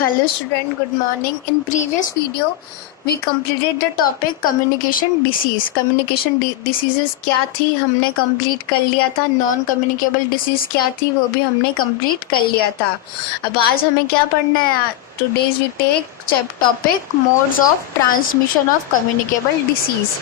Hello student, good morning. In previous video, we completed the topic communication disease. Communication diseases क्या थी हमने complete कर लिया था. नॉन कम्युनिकेबल डिसीज क्या थी वो भी हमने complete कर लिया था. अब आज हमें क्या पढ़ना है? Today's we take topic modes of transmission of communicable disease.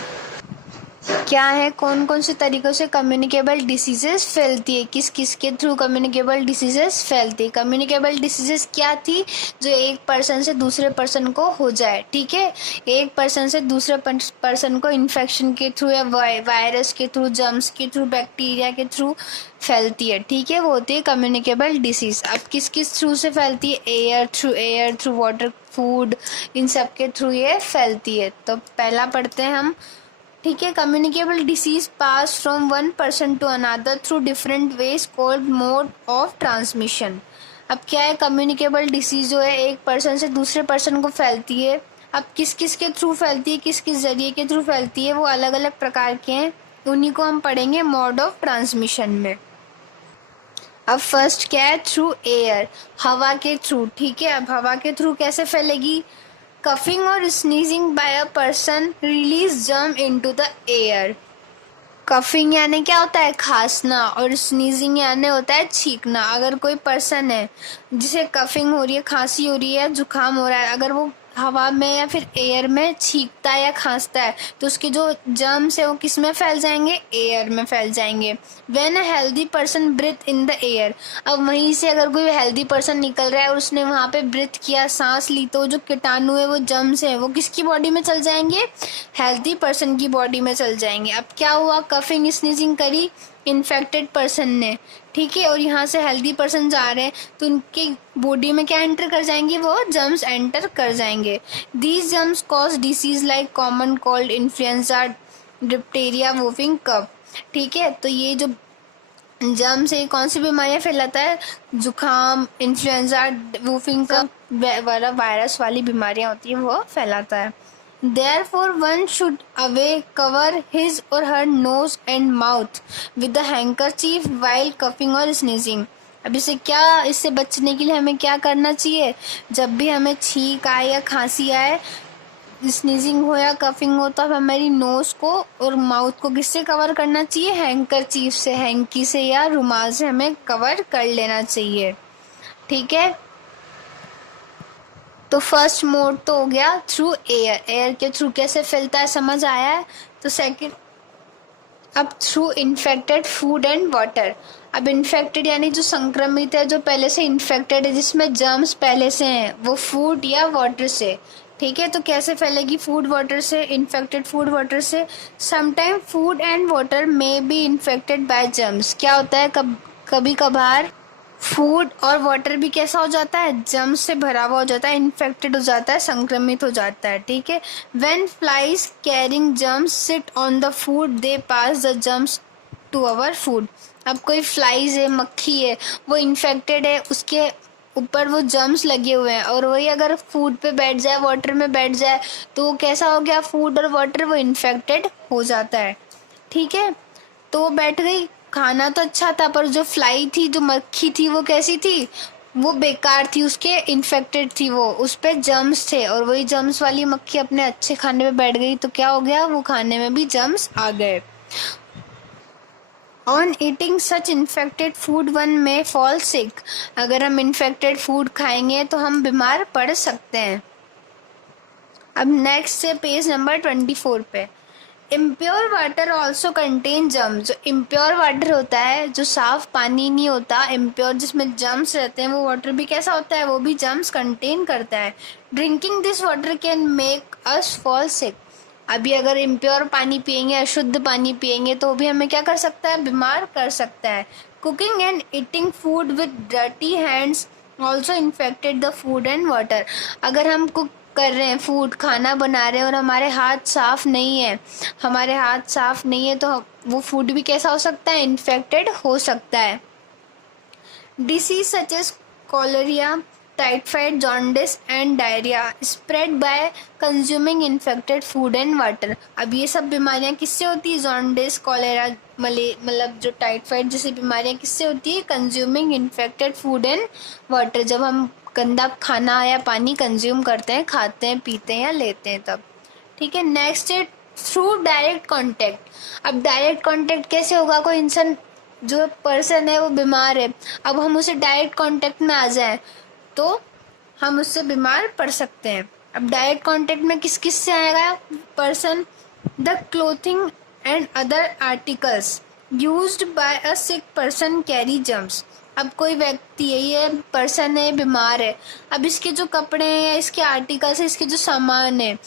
क्या है, कौन कौन से तरीकों से कम्युनिकेबल डिसीजेस फैलती है, किस किस के थ्रू कम्युनिकेबल डिसीजेस फैलती है. कम्युनिकेबल डिसीजेस क्या थी? जो एक पर्सन से दूसरे पर्सन को हो जाए. ठीक है, एक पर्सन से दूसरे पर्सन को इन्फेक्शन के थ्रू या वायरस के थ्रू, जर्म्स के थ्रू, बैक्टीरिया के थ्रू फैलती है. ठीक है, वो होती है कम्युनिकेबल डिसीज. अब किस किस थ्रू से फैलती है? एयर थ्रू वाटर, फूड, इन सब के थ्रू ये फैलती है. तो पहला पढ़ते हैं हम. ठीक है, communicable disease pass from one person to another through different ways called mode of transmission. अब क्या है, कम्युनिकेबल डिसीज जो है एक पर्सन से दूसरे पर्सन को फैलती है. अब किस किस के थ्रू फैलती है, किस किस जरिए के थ्रू फैलती है, वो अलग अलग प्रकार के हैं. उन्हीं को हम पढ़ेंगे मोड ऑफ ट्रांसमिशन में. अब फर्स्ट क्या है? थ्रू एयर, हवा के थ्रू. ठीक है, अब हवा के थ्रू कैसे फैलेगी? कफिंग और sneezing by a person release germ into the air. Coughing यानी क्या होता है? खांसना. और स्नीजिंग यानी होता है छींकना. अगर कोई पर्सन है जिसे कफिंग हो रही है, खांसी हो रही है, जुकाम हो रहा है, अगर वो हवा में या फिर एयर में छींकता है या खांसता है तो उसके जो जर्म्स है वो किस में फैल जाएंगे? एयर में फैल जाएंगे. When a healthy person breathe in the air. अब वहीं से अगर कोई हेल्दी पर्सन निकल रहा है और उसने वहां पे ब्रीथ किया, सांस ली, तो जो कीटाणु है, वो जर्म्स है, वो किसकी बॉडी में चल जाएंगे? हेल्दी पर्सन की बॉडी में चल जाएंगे. अब क्या हुआ? कफिंग स्नीजिंग करी इन्फेक्टेड पर्सन ने. ठीक है, और यहाँ से हेल्दी पर्सन जा रहे हैं तो उनके बॉडी में क्या एंटर कर जाएंगे? वो जर्म्स एंटर कर जाएंगे. These germs cause disease like common cold, influenza, diphtheria, whooping cough. ठीक है, तो ये जो जर्म्स है कौन सी बीमारियां फैलाता है? जुकाम, इन्फ्लुएंजा, वूफिंग कफ वाला वायरस वाली बीमारियां होती है वो फैलाता है. Therefore, one should away cover his or her nose and mouth with a handkerchief while coughing or sneezing. अब इससे बचने के लिए हमें क्या करना चाहिए? जब भी हमें छींक आए या खांसी आए, स्नीजिंग हो या कफिंग हो, तो हमारी नोज को और माउथ को किससे कवर करना चाहिए? हैंकरचीफ से, हैंकी से या रुमाल से हमें कवर कर लेना चाहिए. ठीक है, तो फर्स्ट मोड तो हो गया थ्रू एयर. एयर के थ्रू कैसे फैलता है समझ आया है. तो सेकंड, अब through infected food and water. अब इन्फेक्टेड यानी जो संक्रमित है, जो पहले से इन्फेक्टेड है, जिसमें जर्म्स पहले से हैं, वो फूड या वाटर से. ठीक है, तो कैसे फैलेगी? फूड वाटर से, इन्फेक्टेड फूड वाटर से. Sometime food and water may be infected by germs. क्या होता है, कभी कभार फूड और वाटर भी कैसा हो जाता है? जर्म्स से भरा हुआ हो जाता है, इन्फेक्टेड हो जाता है, संक्रमित हो जाता है. ठीक है, when flies carrying germs sit on the food they pass the germs to our food. अब कोई फ्लाइज है, मक्खी है, वो इन्फेक्टेड है, उसके ऊपर वो जर्म्स लगे हुए हैं, और वही अगर फूड पे बैठ जाए, वाटर में बैठ जाए, तो वो कैसा हो गया? फूड और वाटर वो इन्फेक्टेड हो जाता है. ठीक है, तो वो बैठ गई. खाना तो अच्छा था, पर जो फ्लाई थी, जो मक्खी थी, वो कैसी थी? वो बेकार थी, उसके इन्फेक्टेड थी, वो उस पे जर्म्स थे, और वही जर्म्स वाली मक्खी अपने अच्छे खाने में बैठ गई तो क्या हो गया? वो खाने में भी जर्म्स आ गए. On eating such infected food one में फॉल सिक. अगर हम इन्फेक्टेड फूड खाएंगे तो हम बीमार पड़ सकते हैं. अब नेक्स्ट है पेज नंबर 24 पे. Impure water also contain germs. जो इम्प्योर वाटर होता है, जो साफ पानी नहीं होता, इम्प्योर जिसमें जर्म्स रहते हैं, वो वाटर भी कैसा होता है? वो भी जर्म्स कंटेन करता है. Drinking this water can make us fall sick. अभी अगर इम्प्योर पानी पियेंगे, अशुद्ध पानी पियेंगे, तो भी हमें क्या कर सकता है? बीमार कर सकता है. Cooking and eating food with dirty hands also infected the food and water. अगर हम कुक कर रहे हैं, फूड खाना बना रहे हैं, और हमारे हाथ साफ नहीं है, तो वो फूड भी कैसा हो सकता है? इन्फेक्टेड हो सकता है. Disease such as cholera, typhoid, jaundice and diarrhoea spread by consuming infected food and water. अब ये सब बीमारियां किससे होती है? जॉन्डिस, कॉलेरा, मतलब जो टाइफाइड जैसी बीमारियां किससे होती है? Consuming infected food and water. जब हम गंदा खाना या पानी कंज्यूम करते हैं, खाते हैं, पीते हैं या लेते हैं तब। ठीक है, नेक्स्ट है थ्रू डायरेक्ट कांटेक्ट। अब डायरेक्ट कांटेक्ट कैसे होगा? कोई इंसान, जो पर्सन है वो बीमार है, अब हम उसे डायरेक्ट कांटेक्ट में आ जाए तो हम उससे बीमार पड़ सकते हैं। अब डायरेक्ट कांटेक्ट में किस किस से आएगा person? The clothing and other articles used by a sick person carry germs. अब कोई व्यक्ति है, ये पर्सन है, बीमार है, अब इसके जो कपड़े हैं या इसके आर्टिकल्स है, इसके जो सामान है,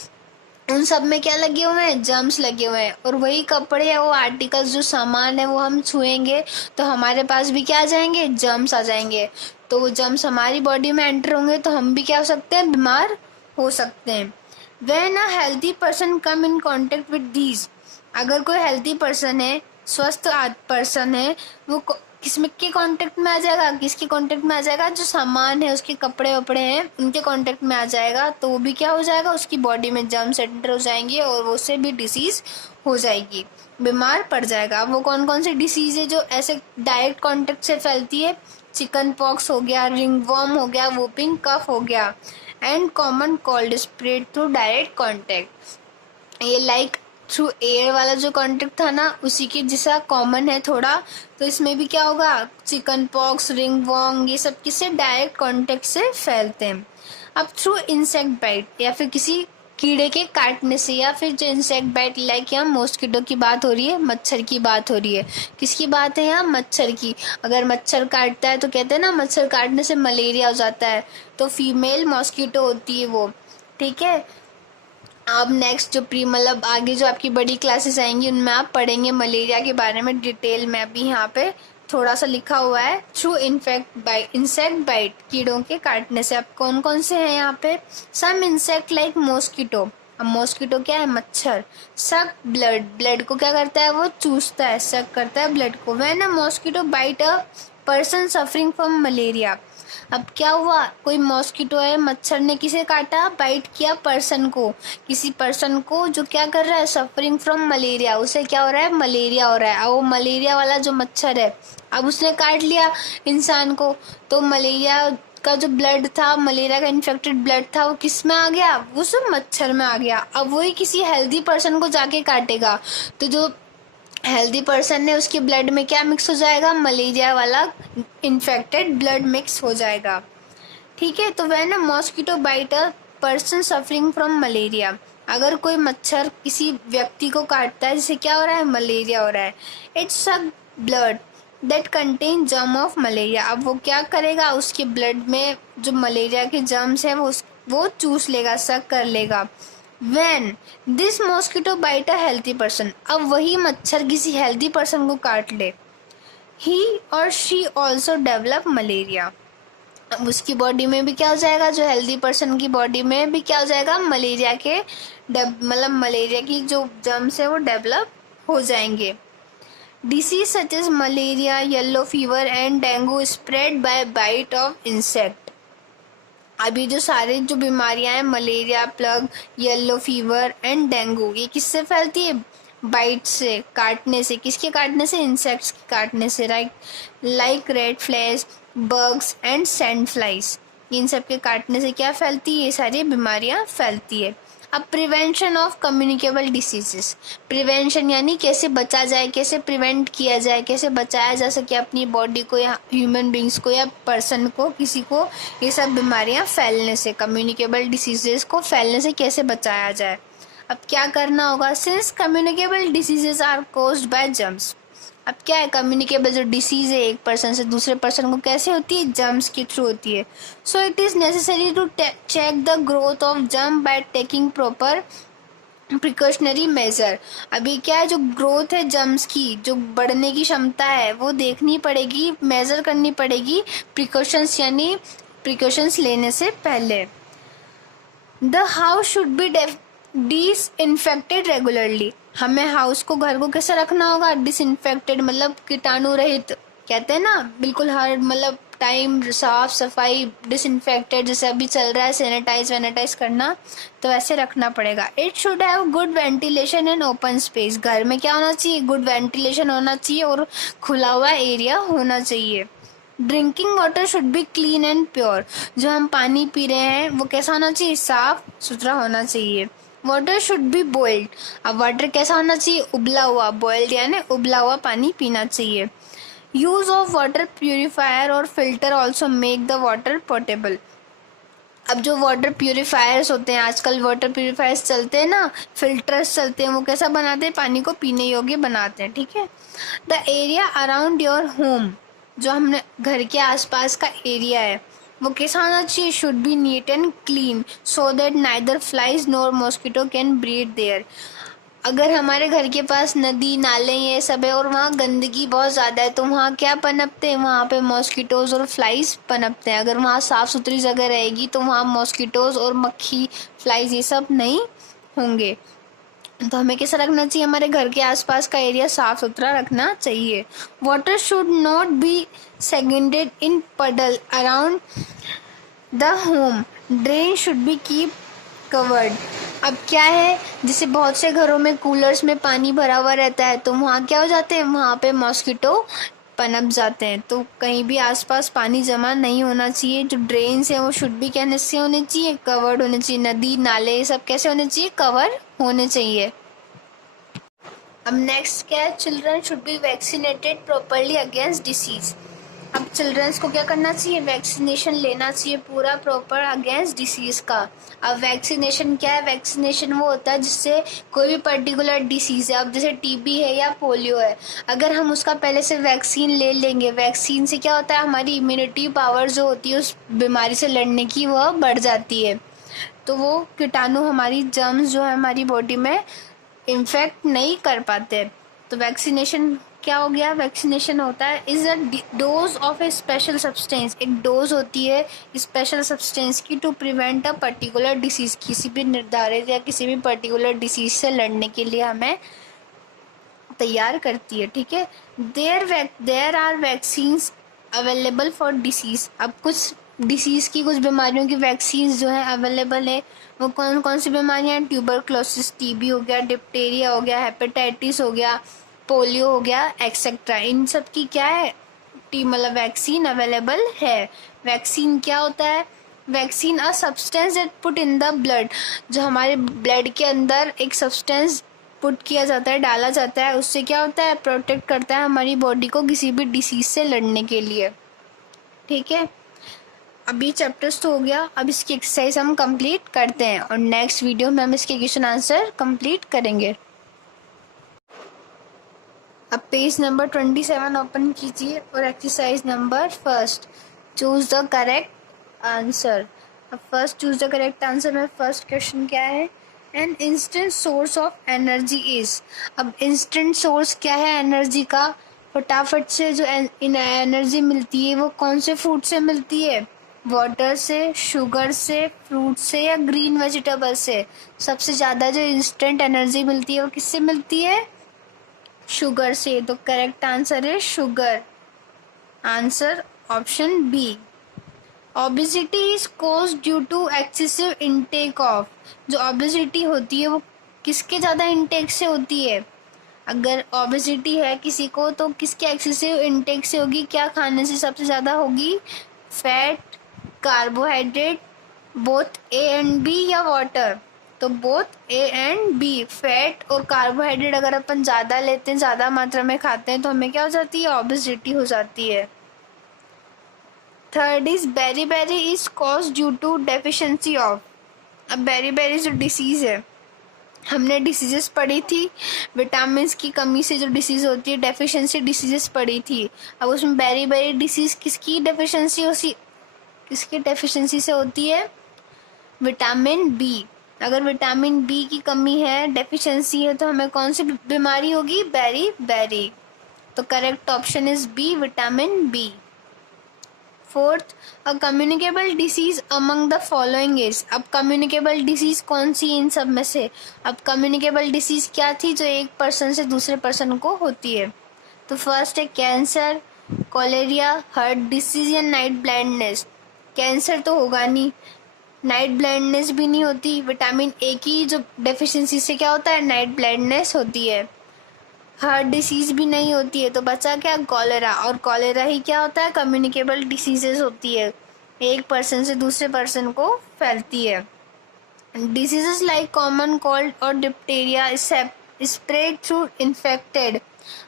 उन सब में क्या लगे हुए हैं? जर्म्स लगे हुए हैं। और वही कपड़े या वो आर्टिकल्स, जो सामान है, वो हम छुएंगे तो हमारे पास भी क्या आ जाएंगे? जर्म्स आ जाएंगे। तो वो जर्म्स हमारी बॉडी में एंटर होंगे तो हम भी क्या हो सकते हैं? बीमार हो सकते हैं। When a healthy person come in contact with these, अगर कोई हेल्थी पर्सन है, स्वस्थ पर्सन है, वो किसमें के कांटेक्ट में आ जाएगा? किसके कांटेक्ट में आ जाएगा? जो सामान है, उसके कपड़े वपड़े हैं, उनके कांटेक्ट में आ जाएगा तो वो भी क्या हो जाएगा? उसकी बॉडी में जर्म्स एंटर हो जाएंगे और वो उससे भी डिसीज हो जाएगी, बीमार पड़ जाएगा। अब वो कौन कौन सी डिसीज है जो ऐसे डायरेक्ट कांटेक्ट से फैलती है? चिकन पॉक्स हो गया, रिंगवॉर्म हो गया, वूपिंग कफ हो गया, and common cold spread through direct contact. ये लाइक थ्रू एयर वाला जो कांटेक्ट था ना, उसी के जैसा कॉमन है थोड़ा, तो इसमें भी क्या होगा? चिकन पॉक्स, रिंगवॉर्म, ये सब किससे? डायरेक्ट कांटेक्ट से फैलते हैं। अब थ्रू इंसेक्ट बाइट, या फिर किसी कीड़े के काटने से, या फिर जो इंसेक्ट बाइट, लाइक यहाँ मॉस्किटो की बात हो रही है, मच्छर की बात हो रही है। किसकी बात है यहाँ? मच्छर की। अगर मच्छर काटता है तो कहते हैं ना, मच्छर काटने से मलेरिया हो जाता है, तो फीमेल मॉस्किटो होती है वो। ठीक है, अब नेक्स्ट जो मतलब आगे जो आपकी बड़ी क्लासेस आएंगी उनमें आप पढ़ेंगे मलेरिया के बारे में डिटेल में। अभी यहाँ पे थोड़ा सा लिखा हुआ है थ्रू इंसेक्ट बाइट, कीड़ों के काटने से। अब कौन कौन से हैं यहाँ पे? Some insect like mosquito. अब मॉस्किटो क्या है? मच्छर। सक ब्लड, ब्लड को क्या करता है? वो चूसता है, सक करता है ब्लड को। When a mosquito bite a person suffering from malaria, अब क्या हुआ? कोई मॉस्किटो है, मच्छर ने किसे काटा? बाइट किया पर्सन को, किसी पर्सन को जो क्या कर रहा है? सफरिंग फ्रॉम मलेरिया, उसे क्या हो रहा है? मलेरिया हो रहा है। अब वो मलेरिया वाला जो मच्छर है, अब उसने काट लिया इंसान को, तो मलेरिया का जो ब्लड था, मलेरिया का इन्फेक्टेड ब्लड था, वो किस में आ गया? वो सब मच्छर में आ गया। अब वही किसी हेल्दी पर्सन को जाके काटेगा तो जो हेल्दी पर्सन है उसके ब्लड में क्या मिक्स हो जाएगा? मलेरिया वाला इन्फेक्टेड ब्लड मिक्स हो जाएगा। ठीक है, तो when a mosquito bite a person suffering from malaria, अगर कोई मच्छर किसी व्यक्ति को काटता है जिसे क्या हो रहा है? मलेरिया हो रहा है, इट्स सक blood that contain germ of malaria. अब वो क्या करेगा? उसके ब्लड में जो मलेरिया के जर्म्स हैं वो चूस लेगा, सक कर लेगा। When this mosquito bite a healthy person, अब वही मच्छर किसी हेल्दी पर्सन को काट ले, he or she also develop malaria। अब उसकी बॉडी में भी क्या हो जाएगा? जो हेल्दी पर्सन की बॉडी में भी क्या हो जाएगा? मलेरिया के मतलब मलेरिया की जो जर्म्स है वो डेवलप हो जाएंगे। Disease such as malaria, yellow fever and dengue spread by bite of insect. अभी जो सारे जो बीमारियां हैं, malaria, plague, yellow fever and dengue, ये किससे फैलती है? बाइट से, काटने से। किसके काटने से? इंसेक्ट्स के काटने से, right. Like rat fleas, bugs and sand flies, इन सब के काटने से क्या फैलती है? ये सारी बीमारियां फैलती है। अब prevention of communicable diseases, prevention यानी कैसे बचा जाए, कैसे प्रिवेंट किया जाए, कैसे बचाया जा सके अपनी बॉडी को या ह्यूमन बींग्स को या पर्सन को, किसी को ये सब बीमारियां फैलने से, कम्युनिकेबल डिसीजेस को फैलने से कैसे बचाया जाए। अब क्या करना होगा? Since communicable diseases are caused by germs, अब क्या है? कम्युनिकेबल जो डिसीज है एक पर्सन से दूसरे पर्सन को कैसे होती है? जर्म्स के थ्रू होती है। So it is necessary to check the growth of germ by taking proper precautionary measure. अभी क्या है? जो ग्रोथ है जर्म्स की, जो बढ़ने की क्षमता है, वो देखनी पड़ेगी, मेजर करनी पड़ेगी प्रिकॉशंस, यानी प्रिकॉशंस लेने से पहले। The house should be disinfected regularly, हमें हाउस को, घर को कैसे रखना होगा? डिसइंफेक्टेड मतलब कीटाणु रहित, कहते हैं ना, बिल्कुल हर मतलब टाइम साफ सफाई, डिसइंफेक्टेड, जैसे अभी चल रहा है सैनिटाइज करना, तो ऐसे रखना पड़ेगा। It should have good ventilation and open space, घर में क्या होना चाहिए? गुड वेंटिलेशन होना चाहिए और खुला हुआ एरिया होना चाहिए। Drinking water should be clean and pure. जो हम पानी पी रहे हैं वो कैसा होना चाहिए, साफ सुथरा होना चाहिए। Water should be boiled. अब वाटर कैसा होना चाहिए, उबला हुआ, बॉइल्ड यानी उबला हुआ पानी पीना चाहिए। यूज ऑफ वाटर प्यूरिफायर और filter also make the water portable. अब जो वाटर प्यूरिफायर्स होते हैं, आजकल वाटर प्यूरिफायर्स चलते हैं ना, फिल्टर्स चलते हैं, वो कैसा बनाते हैं, पानी को पीने योग्य बनाते हैं। ठीक है। The area around your home, जो हमने घर के आसपास का एरिया है वो कैसा होना चाहिए, should be neat and clean so that neither flies nor mosquito can breed there. अगर हमारे घर के पास नदी नाले ये सब है और वहाँ गंदगी बहुत ज़्यादा है तो वहाँ क्या पनपते हैं, वहाँ पे मॉस्किटोज और फ्लाइज पनपते हैं। अगर वहाँ साफ़ सुथरी जगह रहेगी तो वहाँ मॉस्किटोज और मक्खी फ्लाइज ये सब नहीं होंगे। तो हमें कैसा रखना चाहिए, हमारे घर के आसपास का एरिया साफ सुथरा रखना चाहिए। वाटर शुड नॉट बी सेगेंडेड इन पडल around the home. Drain should be keep covered. अब क्या है, जैसे बहुत से घरों में कूलर्स में पानी भरा हुआ रहता है तो वहाँ क्या हो जाते हैं, वहाँ पे मॉस्किटो पनप जाते हैं। तो कहीं भी आसपास पानी जमा नहीं होना चाहिए। जो ड्रेन्स है वो शुड भी कहने से होने चाहिए, कवर्ड होने चाहिए। नदी नाले ये सब कैसे होने चाहिए, कवर होने चाहिए। अब नेक्स्ट क्या है, children should be vaccinated properly against disease. अब चिल्ड्रंस को क्या करना चाहिए, वैक्सीनेशन लेना चाहिए पूरा प्रॉपर अगेंस्ट डिसीज का। अब वैक्सीनेशन क्या है, वैक्सीनेशन वो होता है जिससे कोई भी पर्टिकुलर डिसीज है, अब जैसे टीबी है या पोलियो है, अगर हम उसका पहले से वैक्सीन ले लेंगे, वैक्सीन से क्या होता है, हमारी इम्यूनिटी पावर जो होती है उस बीमारी से लड़ने की वह बढ़ जाती है। तो वो कीटाणु हमारी जर्म्स जो है हमारी बॉडी में इन्फेक्ट नहीं कर पाते। तो वैक्सीनेशन क्या हो गया, वैक्सीनेशन होता है is a dose of a special substance. एक डोज होती है स्पेशल सब्सटेंस की to prevent a particular disease. किसी भी निर्धारित या किसी भी पर्टिकुलर डिसीज से लड़ने के लिए हमें तैयार करती है। ठीक है। There are vaccines available for disease. अब कुछ डिसीज की, कुछ बीमारियों की वैक्सीन जो है अवेलेबल है। वो कौन कौन सी बीमारियां हैं, ट्यूबरक्लोसिस, टीबी हो गया, डिप्टेरिया हो गया, हेपेटाइटिस हो गया, पोलियो हो गया, एक्सेट्रा। इन सब की क्या है, मतलब वैक्सीन अवेलेबल है। वैक्सीन क्या होता है, vaccine a substance that put in the blood. जो हमारे ब्लड के अंदर एक सब्सटेंस पुट किया जाता है, डाला जाता है, उससे क्या होता है, प्रोटेक्ट करता है हमारी बॉडी को किसी भी डिसीज से लड़ने के लिए। ठीक है। अभी चैप्टर्स तो हो गया, अब इसकी एक्सरसाइज हम कंप्लीट करते हैं और नेक्स्ट वीडियो में हम इसके क्वेश्चन आंसर कंप्लीट करेंगे। अब पेज नंबर 27 ओपन कीजिए और exercise number first, choose the correct answer. अब first choose the correct answer में फर्स्ट क्वेश्चन क्या है, an instant source of energy is. अब इंस्टेंट सोर्स क्या है एनर्जी का, फटाफट से जो एनर्जी मिलती है वो कौन से फूड से मिलती है, वाटर से, शुगर से, फ्रूट से या ग्रीन वेजिटेबल से। सबसे ज़्यादा जो इंस्टेंट एनर्जी मिलती है वो किससे मिलती है, शुगर से। तो करेक्ट आंसर है sugar, answer option B. Obesity is cause due to excessive intake of. जो ओबेसिटी होती है वो किसके ज़्यादा इनटेक से होती है, अगर ओबेसिटी है किसी को तो किसके एक्सेसिव इनटेक से होगी, क्या खाने से सबसे ज़्यादा होगी, fat, carbohydrate, both A and B या वाटर। तो both A and B, fat और कार्बोहाइड्रेट अगर अपन ज़्यादा लेते हैं, ज़्यादा मात्रा में खाते हैं तो हमें क्या हो जाती है, ओबेसिटी हो जाती है। Third is beri is cause due to deficiency of. अब बेरी जो डिसीज़ है, हमने डिसीजेस पढ़ी थी, विटामिन की कमी से जो डिसीज़ होती है डेफिशिएंसी डिसीजेस पढ़ी थी। अब उसमें बेरी डिसीज़ किसकी डेफिशिएंसी से होती है, विटामिन बी। अगर विटामिन बी की कमी है, डेफिशिएंसी है, तो हमें कौन सी बीमारी होगी, बेरी। तो correct option is B, vitamin B. Fourth, a communicable disease among the following is. अब कम्युनिकेबल डिसीज कौन सी इन सब में से, अब कम्युनिकेबल डिसीज क्या थी जो एक पर्सन से दूसरे पर्सन को होती है। तो फर्स्ट है कैंसर, कॉलेरिया, हार्ट डिसीज या नाइट ब्लाइंडनेस। कैंसर तो होगा नहीं, नाइट ब्लाइंडनेस भी नहीं होती, विटामिन ए की जो डेफिशिएंसी से क्या होता है, नाइट ब्लाइंडनेस होती है। हार्ट डिसीज़ भी नहीं होती है, तो बचा क्या, कॉलेरा। और कॉलेरा ही क्या होता है, कम्युनिकेबल डिसीजेज होती है, एक पर्सन से दूसरे पर्सन को फैलती है। डिसीजेस लाइक कॉमन कोल्ड और डिप्टेरिया स्प्रेड थ्रू इन्फेक्टेड।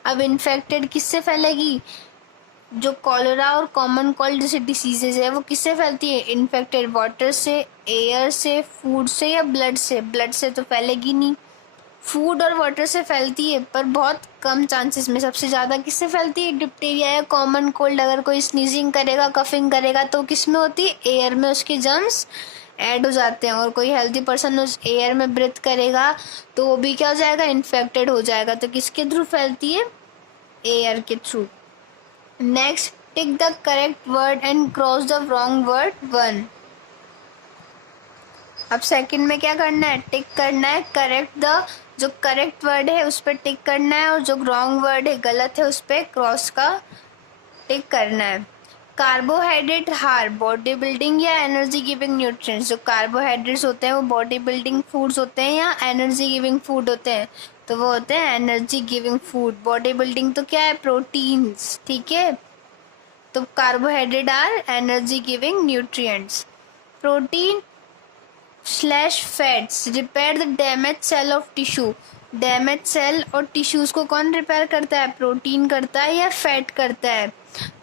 अब इन्फेक्टेड किससे फैलेगी, जो कॉलेरा और कॉमन कोल्ड जैसे डिसीजेज है वो किससे फैलती है, इन्फेक्टेड वाटर से, एयर से, फूड से या ब्लड से। ब्लड से तो फैलेगी नहीं, फूड और वाटर से फैलती है पर बहुत कम चांसेस में। सबसे ज़्यादा किससे फैलती है, डिप्टेरिया या कॉमन कोल्ड। अगर कोई स्नीजिंग करेगा, कफिंग करेगा तो किस में होती है, एयर में उसके जर्म्स ऐड हो जाते हैं। और कोई हेल्दी पर्सन उस एयर में ब्रीथ करेगा तो वो भी क्या हो जाएगा, इन्फेक्टेड हो जाएगा। तो किसके थ्रू फैलती है, एयर के through. Next, tick the correct word and cross the wrong word 1। अब सेकंड में क्या करना है, टिक करना है, करेक्ट द, जो करेक्ट वर्ड है उस पर टिक करना है और जो रॉन्ग वर्ड है, गलत है, उस पर क्रॉस का टिक करना है। कार्बोहाइड्रेट हार बॉडी बिल्डिंग या एनर्जी गिविंग न्यूट्रिएंट्स। जो कार्बोहाइड्रेट्स होते हैं वो बॉडी बिल्डिंग फूड्स होते हैं या एनर्जी गिविंग फूड होते हैं, तो वो होते हैं energy giving food. Body building तो क्या है, प्रोटीन्स, ठीक है। तो carbohydrate are energy giving nutrients. Protein slash fats repair the damage cell of tissue. Damage cell और टिश्यूज को कौन रिपेयर करता है, प्रोटीन करता है या फैट करता है,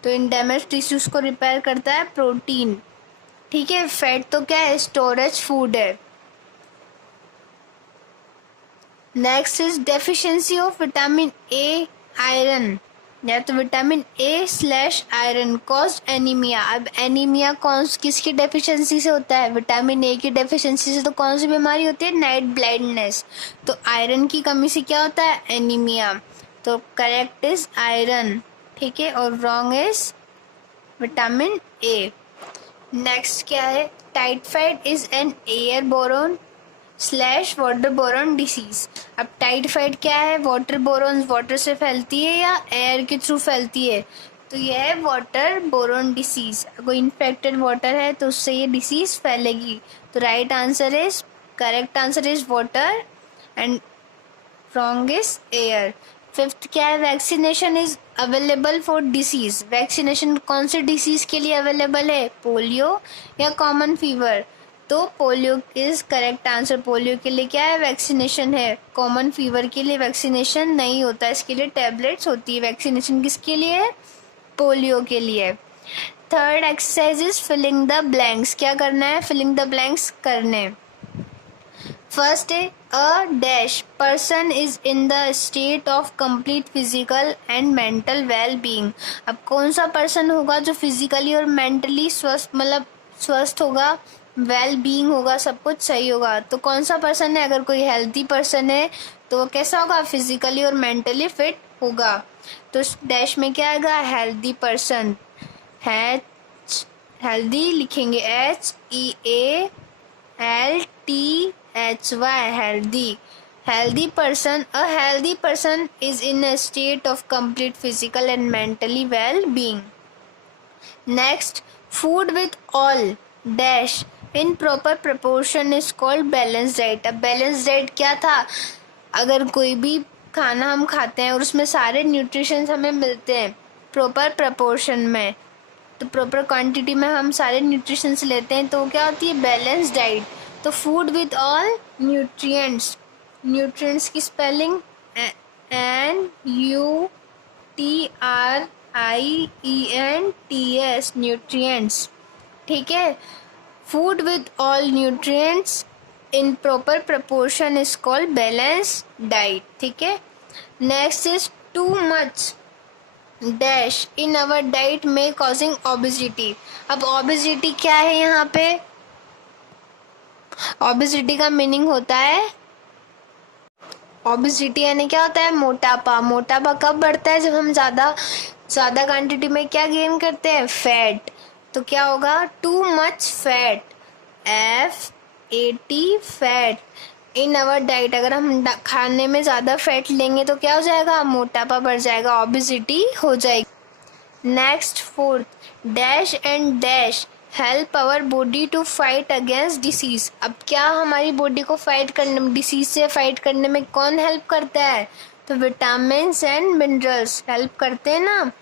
तो इन डैमेज टिश्यूज को रिपेयर करता है प्रोटीन, ठीक है। फैट तो क्या है, स्टोरेज फूड है। Next is deficiency of vitamin A iron, या तो vitamin A slash iron cause anaemia. अब एनीमिया कौन किसकी डेफिशिएंसी से होता है, विटामिन ए की डेफिशिएंसी से। तो कौन सी बीमारी होती है, नाइट ब्लाइंडनेस। तो आयरन की कमी से क्या होता है, एनीमिया। तो करेक्ट इज आयरन, ठीक है, और wrong is vitamin A. Next क्या है, typhoid is an air boron slash water boron disease. अब टाइफाइड क्या है, वाटर बोरोन, वाटर से फैलती है या एयर के थ्रू फैलती है, तो यह है वाटर बोरोन डिसीज। कोई इन्फेक्टेड वाटर है तो उससे ये डिसीज फैलेगी। तो right answer is, correct answer is water and wrong is air. Fifth क्या है, vaccination is available for disease. Vaccination कौन से डिसीज के लिए अवेलेबल है, पोलियो या कॉमन फीवर, तो polio is correct answer. Polio के लिए क्या है, वैक्सीनेशन है। कॉमन फीवर के लिए वैक्सीनेशन नहीं होता, इसके लिए टैबलेट्स होती है। वैक्सीनेशन किसके लिए है, पोलियो के लिए। Third exercise is filling the blanks. क्या करना है, फिलिंग द ब्लैंक्स करने। फर्स्ट है a dash person is in the state of complete physical and mental well being. अब कौन सा पर्सन होगा जो फिजिकली और मेंटली स्वस्थ, मतलब स्वस्थ होगा, वेल बीइंग होगा, सब कुछ सही होगा। तो कौन सा पर्सन है, अगर कोई हेल्थी पर्सन है तो वो कैसा होगा, फिजिकली और मेंटली फिट होगा। तो डैश में क्या आएगा, हेल्दी पर्सन, है हेल्दी लिखेंगे HEALTHY, healthy. Healthy person, a healthy person is in a state of complete physical and mentally well-being. Next, food with all dash in proper proportion is called balanced diet. अब balanced diet क्या था, अगर कोई भी खाना हम खाते हैं और उसमें सारे न्यूट्रिशंस हमें मिलते हैं प्रॉपर प्रपोर्शन में, तो प्रॉपर क्वांटिटी में हम सारे न्यूट्रिशंस लेते हैं, तो क्या होती है, बैलेंस डाइट। तो food with all nutrients, nutrients की स्पेलिंग NUTRIENTS, न्यूट्रिएंट्स, ठीक है। Food with all nutrients in proper proportion is called balance diet, ठीक है। Next is too much dash in our diet में कॉजिंग ओबेसिटी। अब obesity क्या है, यहाँ पे ओबेसिटी का मीनिंग होता है, ओबेसिटी यानी क्या होता है, मोटापा। मोटापा कब बढ़ता है, जब हम ज़्यादा क्वांटिटी में क्या गेन करते हैं, फैट। तो क्या होगा, too much fat, FAT fat in our diet. अगर हम खाने में ज़्यादा फैट लेंगे तो क्या हो जाएगा, मोटापा बढ़ जाएगा, ओबेसिटी हो जाएगी। Next fourth, dash and dash help our body to fight against disease. अब क्या हमारी बॉडी को फाइट करने में, डिसीज से फाइट करने में कौन हेल्प करता है, तो विटामिन एंड मिनरल्स हेल्प करते हैं ना।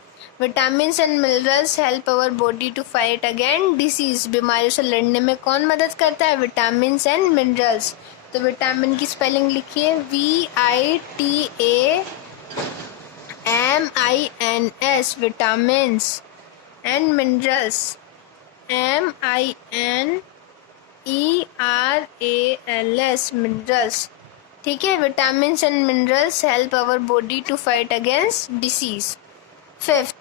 Vitamin and minerals help our body to fight against disease. बीमारियों से लड़ने में कौन मदद करता है? Vitamin and minerals. तो विटामिन की स्पेलिंग लिखिए VITAMINS, vitamin. And minerals MINERALS, minerals. ठीक है, vitamin and minerals help our body to fight against disease. Fifth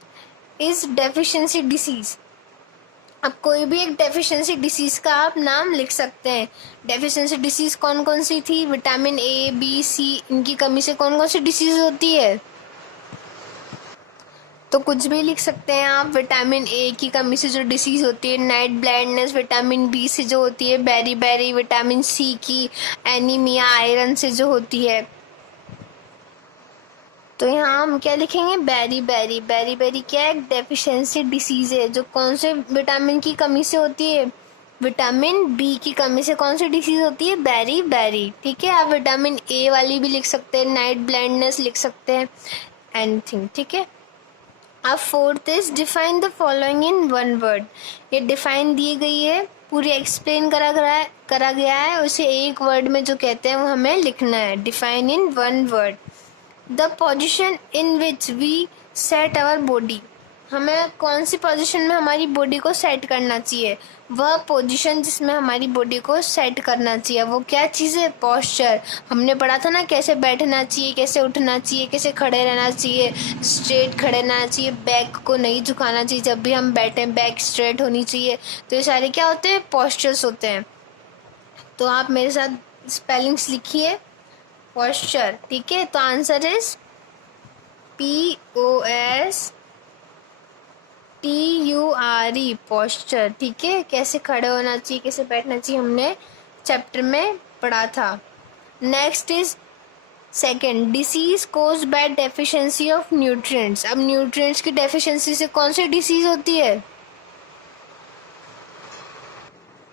is deficiency disease. अब कोई भी एक डेफिशिएंसी डिसीज का आप नाम लिख सकते हैं। डेफिशिएंसी डिसीज कौन कौन सी थी? विटामिन A, B, C, इनकी कमी से कौन कौन सी डिसीज होती है? तो कुछ भी लिख सकते हैं आप। विटामिन A की कमी से जो डिसीज होती है नाइट ब्लाइंडनेस, विटामिन B से जो होती है बेरी, विटामिन C की एनीमिया आयरन से जो होती है। तो यहाँ हम क्या लिखेंगे? बेरी क्या है? एक डेफिशिएंसी डिसीज है जो कौन से विटामिन की कमी से होती है? विटामिन B की कमी से कौन सी डिसीज होती है? बेरी। ठीक है, आप विटामिन A वाली भी लिख सकते हैं, नाइट ब्लाइंडनेस लिख सकते हैं, एनीथिंग। ठीक है। अब fourth is define the following in one word. ये डिफाइन दी गई है, पूरी एक्सप्लेन करा गया है, उसे एक वर्ड में जो कहते हैं वो हमें लिखना है। Define in one word. The position in which we set our body. हमें कौन सी पोजीशन में हमारी बॉडी को सेट करना चाहिए? वह पोजीशन जिसमें हमारी बॉडी को सेट करना चाहिए, वो क्या चीज़ है? पोस्चर। हमने पढ़ा था ना कैसे बैठना चाहिए, कैसे उठना चाहिए, कैसे खड़े रहना चाहिए। स्ट्रेट खड़े रहना चाहिए, बैक को नहीं झुकाना चाहिए, जब भी हम बैठे बैक स्ट्रेट होनी चाहिए। तो ये सारे क्या होते हैं? पोस्चर्स होते हैं। तो आप मेरे साथ स्पेलिंग्स लिखिए। पोस्चर। ठीक है, तो आंसर इज POSTURE, पोस्चर। ठीक है, कैसे खड़े होना चाहिए, कैसे बैठना चाहिए, हमने चैप्टर में पढ़ा था। Next is second, disease cause by deficiency of nutrients. अब न्यूट्रिएंट्स की डेफिशिएंसी से कौन सी डिसीज होती है?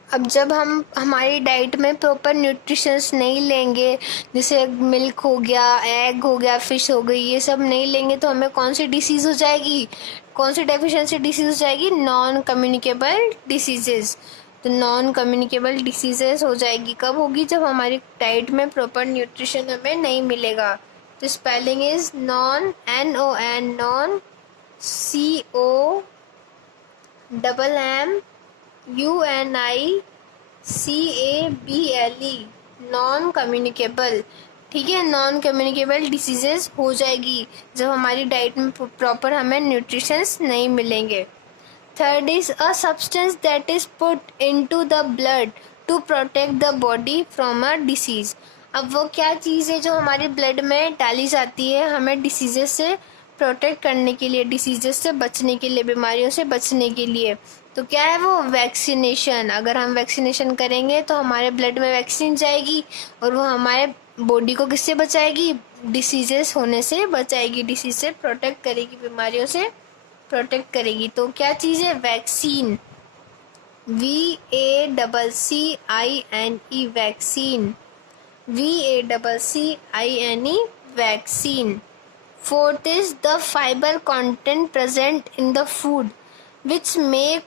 अब जब हम हमारी डाइट में प्रॉपर न्यूट्रिशंस नहीं लेंगे, जैसे मिल्क हो गया, एग हो गया, फिश हो गई, ये सब नहीं लेंगे तो हमें कौन सी डिसीज़ हो जाएगी? कौन सी डेफिशिएंसी डिसीज़ हो जाएगी? Non communicable diseases. तो नॉन कम्युनिकेबल डिसीजेस हो जाएगी कब होगी? जब हमारी डाइट में प्रॉपर न्यूट्रिशन हमें नहीं मिलेगा। तो spelling is non, NON, non, COMMUNICABLE, non communicable. ठीक है, नॉन कम्युनिकेबल डिसीजेस हो जाएगी जब हमारी डाइट में प्रॉपर हमें न्यूट्रिशंस नहीं मिलेंगे। Third is a substance that is put into the blood to protect the body from a disease. अब वो क्या चीज़ है जो हमारे ब्लड में डाली जाती है हमें डिसीजेस से प्रोटेक्ट करने के लिए, डिसीजेस से बचने के लिए, बीमारियों से बचने के लिए? तो क्या है वो? वैक्सीनेशन। अगर हम वैक्सीनेशन करेंगे तो हमारे ब्लड में वैक्सीन जाएगी और वो हमारे बॉडी को किससे बचाएगी? डिसीजेस होने से बचाएगी, डिसीज से प्रोटेक्ट करेगी, बीमारियों से प्रोटेक्ट करेगी। तो क्या चीज़ है? Vaccine. VACCINE, vaccine. VACCINE, vaccine. Fourth is the fibre content present in the food which make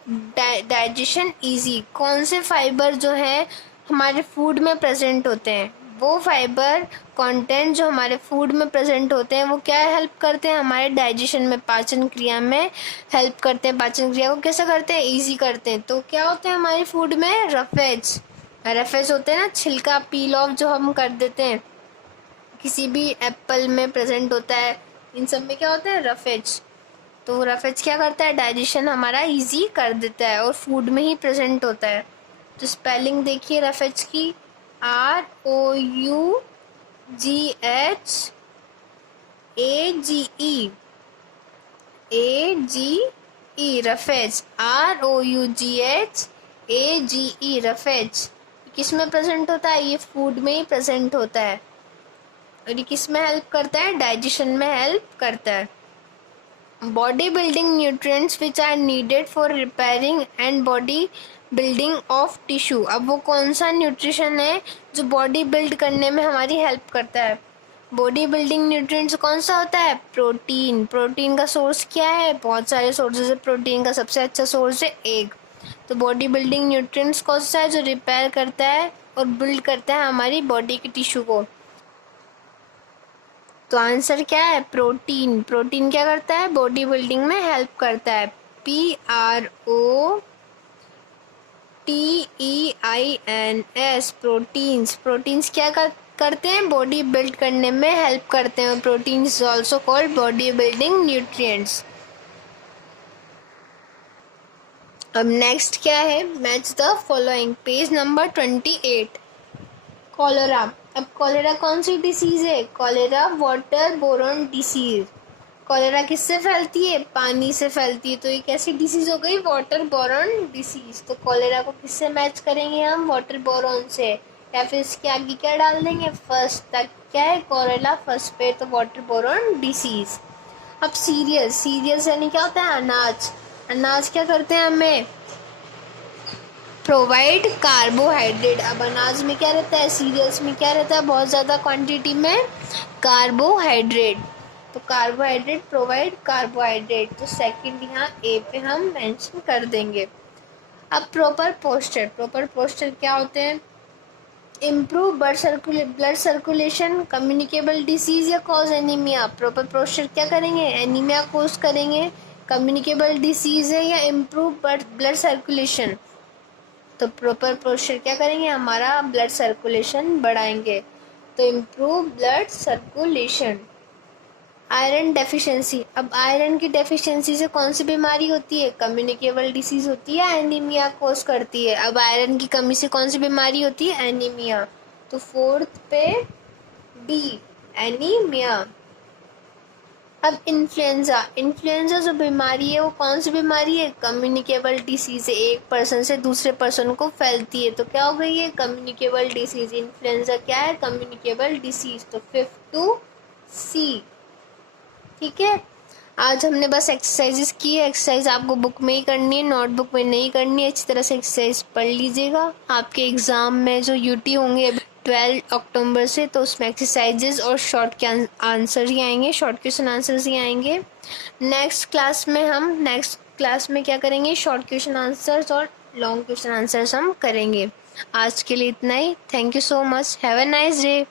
digestion easy. कौन से फाइबर जो है हमारे फूड में प्रेजेंट होते हैं? वो फाइबर कंटेंट जो हमारे फूड में प्रेजेंट होते हैं वो क्या हेल्प करते हैं? हमारे डाइजेशन में, पाचन क्रिया में हेल्प करते हैं। पाचन क्रिया को कैसे करते हैं? इजी करते हैं। तो क्या होते हैं हमारे फूड में? रफेज होते हैं ना, छिलका पील ऑफ जो हम कर देते हैं, किसी भी एप्पल में प्रेजेंट होता है, इन सब में क्या होता है? रफेज। तो रफेज क्या करता है? डाइजेशन हमारा इजी कर देता है और फूड में ही प्रेजेंट होता है। तो स्पेलिंग देखिए रफेज की, ROUGHAGE, रफेज। ROUGHAGE, roughage. किस में प्रेजेंट होता है? ये फूड में ही प्रेजेंट होता है। और ये किस में हेल्प करता है? डाइजेशन में हेल्प करता है। Body building nutrients which are needed for repairing and body building of tissue. अब वो कौन सा न्यूट्रिशन है जो बॉडी बिल्ड करने में हमारी हेल्प करता है? बॉडी बिल्डिंग न्यूट्रिएंट्स कौन सा होता है? प्रोटीन। प्रोटीन का सोर्स क्या है? बहुत सारे सोर्सेज है प्रोटीन का, सबसे अच्छा सोर्स है एग। तो बॉडी बिल्डिंग न्यूट्रिएंट्स कौन सा है? जो रिपेयर करता है और बिल्ड करता है हमारी बॉडी की टिश्यू को। तो आंसर क्या है? प्रोटीन। प्रोटीन क्या करता है? बॉडी बिल्डिंग में हेल्प करता है। PROTEINS, proteins. प्रोटीन्स क्या करते हैं? बॉडी बिल्ड करने में हेल्प करते हैं। Proteins also called body building nutrients. अब नेक्स्ट क्या है? Match the following, page number 28। Cholera. अब कॉलेरा कौन सी डिसीज है? Cholera water boron disease. Cholera किससे फैलती है? पानी से फैलती है। तो ये कैसी डिसीज हो गई? Water boron disease. तो कॉलेरा को किससे मैच करेंगे हम? वाटर बोरन से। या फिर इसके आगे क्या डाल देंगे? फर्स्ट तक क्या है? कॉलेरा फर्स्ट पे, तो वाटर बोरन डिसीज। अब सीरियल्स। सीरियल्स यानी क्या होता है? अनाज। अनाज क्या करते हैं हमें? Provide carbohydrate. अब अनाज में क्या रहता है? सीरियल्स में क्या रहता है? बहुत ज़्यादा क्वांटिटी में कार्बोहाइड्रेट। तो कार्बोहाइड्रेट प्रोवाइड कार्बोहाइड्रेट। तो सेकंड यहाँ ए पे हम मेंशन कर देंगे। अब प्रॉपर पोस्चर। प्रॉपर पोस्चर क्या होते हैं? Improve blood circulation, communicable disease या कॉज एनीमिया। प्रॉपर पोस्चर क्या करेंगे? एनीमिया कॉज करेंगे। कम्युनिकेबल डिसीज है या इम्प्रूव ब्लड सर्कुलेशन। तो प्रॉपर पोस्चर क्या करेंगे? हमारा ब्लड सर्कुलेशन बढ़ाएंगे। तो improve blood circulation. Iron deficiency. अब आयरन की डेफिशिएंसी से कौन सी बीमारी होती है? कम्युनिकेबल डिसीज होती है, एनीमिया कोज करती है। अब आयरन की कमी से कौन सी बीमारी होती है? एनीमिया। तो फोर्थ पे डी, एनीमिया। अब इन्फ्लुएंजा। इन्फ्लुएंजा जो बीमारी है वो कौन सी बीमारी है? कम्युनिकेबल डिसीज है, एक पर्सन से दूसरे पर्सन को फैलती है। तो क्या हो गई है? Communicable disease. इन्फ्लुएंजा क्या है? Communicable disease. तो 52 सी। ठीक है, आज हमने बस एक्सरसाइजेस की है। एक्सरसाइज आपको बुक में ही करनी है, नोटबुक में नहीं करनी है। अच्छी तरह से एक्सरसाइज पढ़ लीजिएगा। आपके एग्जाम में जो यूटी होंगे 12 अक्टूबर से, तो उसमें एक्सरसाइजेस और शॉर्ट के आंसर ही आएंगे, शॉर्ट क्वेश्चन आंसर्स ही आएंगे। नेक्स्ट क्लास में क्या करेंगे? शॉर्ट क्वेश्चन आंसर्स और लॉन्ग क्वेश्चन आंसर्स हम करेंगे। आज के लिए इतना ही। Thank you so much. Have a nice day.